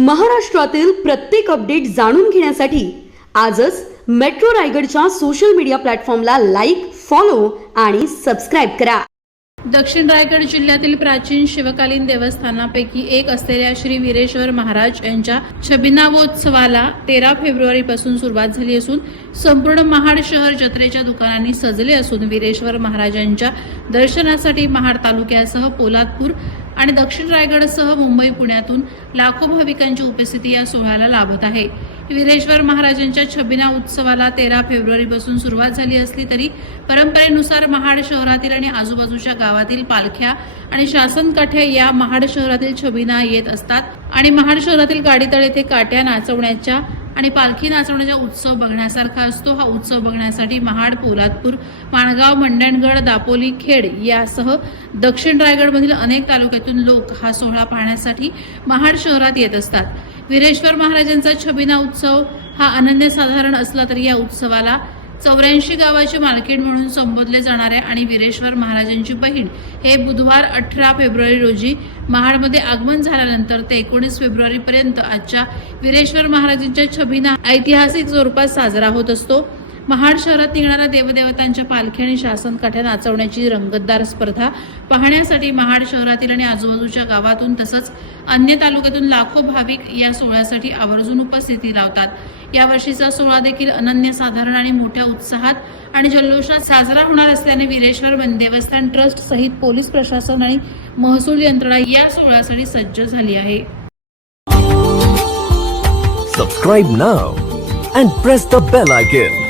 महाराष्ट्रातील प्रत्येक अपडेट जाणून घेण्यासाठी आजच मेट्रो रायगडच्या सोशल मीडिया प्लॅटफॉर्मला लाईक फॉलो आणि सबस्क्राईब करा. दक्षिण रायगड जिल्ह्यातील प्राचीन शिवकालीन देवस्थानापैकी एक असलेल्या श्री वीरेश्वर महाराज यांच्या छबिनावोत्सवाला तेरा फेब्रुवारीपासून सुरुवात झाली असून संपूर्ण महाड शहर जत्रेच्या दुकानांनी सजले असून वीरेश्वर महाराजांच्या दर्शनासाठी महाड तालुक्यासह पोलादपूर आणि दक्षिण रायगडसह मुंबई पुण्यातून लाखो भाविकांची उपस्थिती या सोहळ्याला लाभत आहे. वीरेश्वर महाराजांच्या छबिना उत्सवाला तेरा फेब्रुवारीपासून सुरुवात झाली असली तरी परंपरेनुसार महाड शहरातील आणि आजूबाजूच्या गावातील पालख्या आणि शासन काठ्या या महाड शहरातील छबिना येत असतात आणि महाड शहरातील गाडीतळ येथे काट्या नाचवण्याच्या आणि पालखी नाचवण्याचा उत्सव बघण्यासारखा असतो हा उत्सव बघण्यासाठी महाड पोलादपूर माणगाव मंडणगड दापोली खेड यासह दक्षिण रायगडमधील अनेक तालुक्यातून लोक हा सोहळा पाहण्यासाठी महाड शहरात येत असतात. वीरेश्वर महाराजांचा छबिना उत्सव हा अनन्यसाधारण असला तरी या उत्सवाला चौऱ्याऐंशी गावाची मालकीण म्हणून संबोधले जाणाऱ्या आणि वीरेश्वर महाराजांची बहीण हे बुधवार अठरा फेब्रुवारी रोजी महाडमध्ये आगमन झाल्यानंतर ते एकोणीस फेब्रुवारीपर्यंत आजच्या वीरेश्वर महाराजांच्या छबीना ऐतिहासिक स्वरूपात साजरा होत असतो. महाड शहरात निघणाऱ्या देवदेवतांच्या पालखी आणि शासन काठ्या नाचवण्याची रंगतदार स्पर्धा पाहण्यासाठी महाड शहरातील आणि आजूबाजूच्या गावातून तसंच अन्य तालुक्यातून लाखो भाविक या सोहळ्यासाठी आवर्जून उपस्थिती लावतात यावर्षीचा सोहळा देखील अनन्यसाधारण आणि मोठ्या उत्साहात आणि जल्लोषात साजरा होणार असल्याने वीरेश्वर देवस्थान ट्रस्ट सहित पोलीस प्रशासन आणि महसूल यंत्रणा या सोहळ्यासाठी सज्ज झाली आहे subscribe now and press the bell icon.